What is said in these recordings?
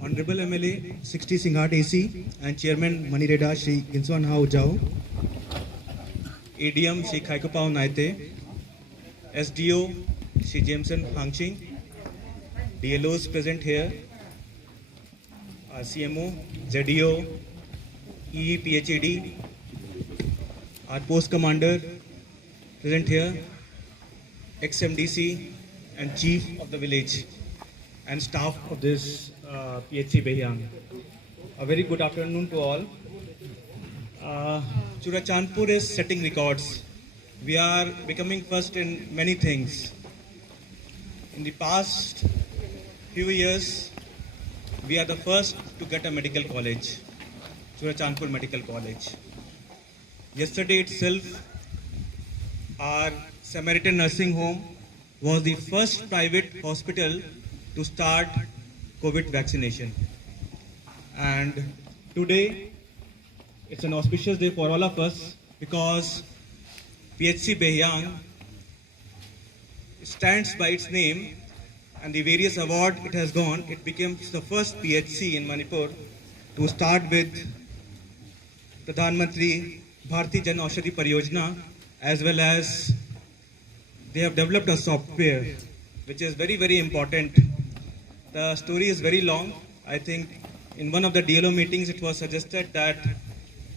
Honorable MLA 60 Singhat AC and Chairman Manireda Shri Ginswan Hao Jao, ADM Shri Khaikopao Naite, SDO Shri Jameson Hangching, DLOs present here, CMO, ZDO, EEPHAD, our post commander present here, XMDC and chief of the village and staff of this PHC Behyang. A very good afternoon to all. Churachandpur is setting records. We are becoming first in many things. In the past few years, we are the first to get a medical college, Churachandpur Medical College. Yesterday itself, our Samaritan Nursing Home was the first private hospital to start COVID vaccination. And today, it's an auspicious day for all of us because PHC Behyang stands by its name and the various awards it has gone. It became the first PHC in Manipur to start with Pradhan Mantri Bharati Jan Aushadhi Pariyojana, as well as they have developed a software which is very, very important. The story is very long. I think in one of the DLO meetings it was suggested that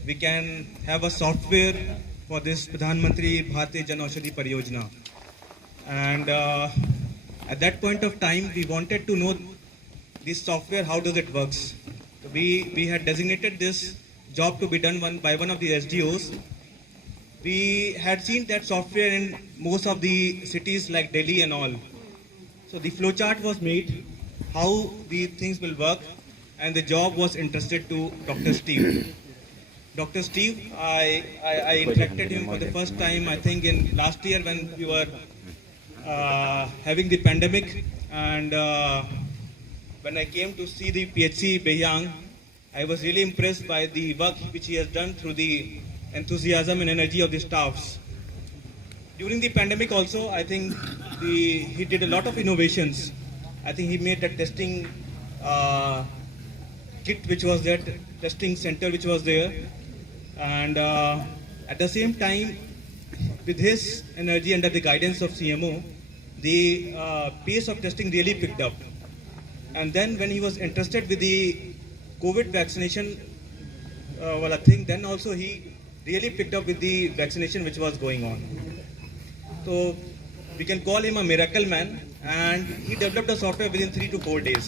we can have a software for this Pradhan Mantri Bharati Jan Aushadhi Pariyojana. And at that point of time, we wanted to know this software, how does it works. So we had designated this job to be done by one of the SDOs. We had seen that software in most of the cities like Delhi and all. So the flowchart was made, how the things will work, and the job was entrusted to Dr. Steve. Dr. Steve, I interacted him for the first time, I think in last year when we were having the pandemic, and when I came to see the PHC Behyang, I was really impressed by the work which he has done through the enthusiasm and energy of the staffs. During the pandemic also, I think he did a lot of innovations. I think he made a testing kit which was there, testing center which was there. And at the same time, with his energy under the guidance of CMO, the pace of testing really picked up. And then when he was entrusted with the COVID vaccination thing, then also he really picked up with the vaccination which was going on. So we can call him a miracle man, and he developed a software within 3 to 4 days.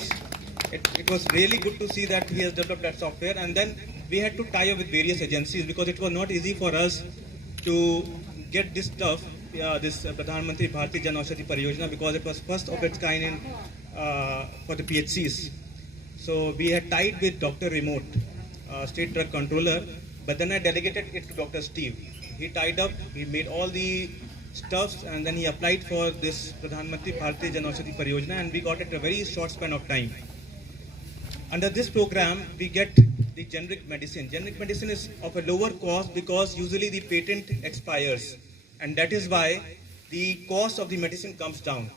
It was really good to see that he has developed that software, and then we had to tie up with various agencies because it was not easy for us to get this stuff, this Pradhan Mantri Bharati Jan Aushadhi Pariyojana, because it was first of its kind in, for the PHCs. So we had tied with Dr. Remote, State Drug Controller, but then I delegated it to Dr. Steve. He tied up, he made all the stuffs, and then he applied for this Pradhan Mantri Bharati Jan Aushadhi Pariyojana, and we got it in a very short span of time. Under this program, we get the generic medicine. Generic medicine is of a lower cost because usually the patent expires, and that is why the cost of the medicine comes down.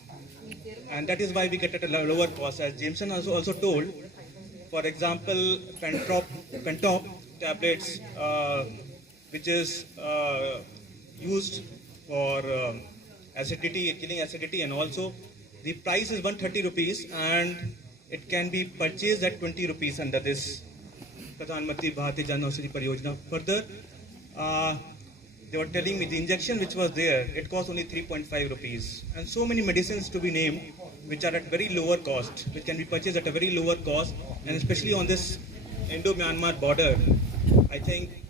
And that is why we get at a lower cost. As Jameson also told, for example, Pentop tablets, which is used for acidity, killing acidity, and also the price is 130 rupees, and it can be purchased at 20 rupees under this Pradhan Mantri Bharati Jan Aushadhi Pariyojana. Further, they were telling me the injection which was there, it cost only 3.5 rupees. And so many medicines to be named which are at very lower cost, which can be purchased at a very lower cost, and especially on this Indo-Myanmar border, I think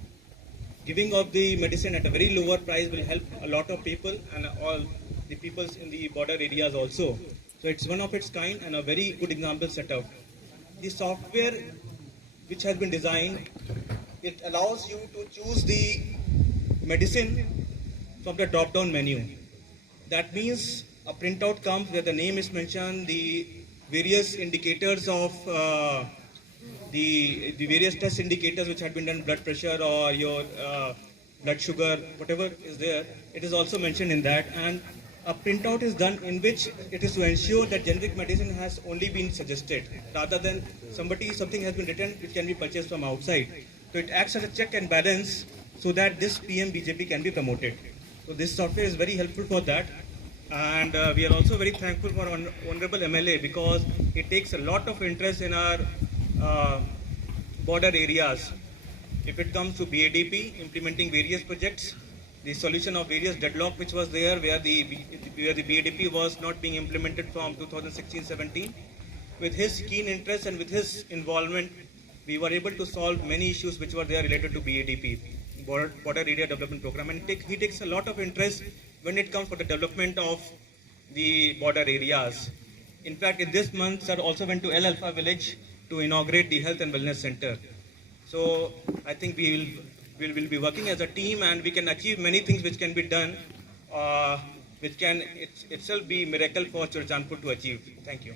giving of the medicine at a very lower price will help a lot of people and all the peoples in the border areas also. So it's one of its kind and a very good example set out. The software which has been designed, it allows you to choose the medicine from the drop-down menu. That means a printout comes where the name is mentioned, the various indicators of the various test indicators which had been done, blood pressure or your blood sugar, whatever is there, it is also mentioned in that. And a printout is done in which it is to ensure that generic medicine has only been suggested rather than something has been written which can be purchased from outside. So it acts as a check and balance so that this PM BJP can be promoted. So this software is very helpful for that. And we are also very thankful for Honorable MLA because it takes a lot of interest in our uh, border areas. If it comes to BADP, implementing various projects, the solution of various deadlock which was there where the BADP was not being implemented from 2016-17, with his keen interest and with his involvement, we were able to solve many issues which were there related to BADP, Border Area Development Program. And he takes a lot of interest when it comes for the development of the border areas. In fact, in this month, sir also went to El Alfa village to inaugurate the Health and Wellness Center. So I think we will be working as a team and we can achieve many things which can be done, which can itself be miracle for Churchandpur to achieve. Thank you.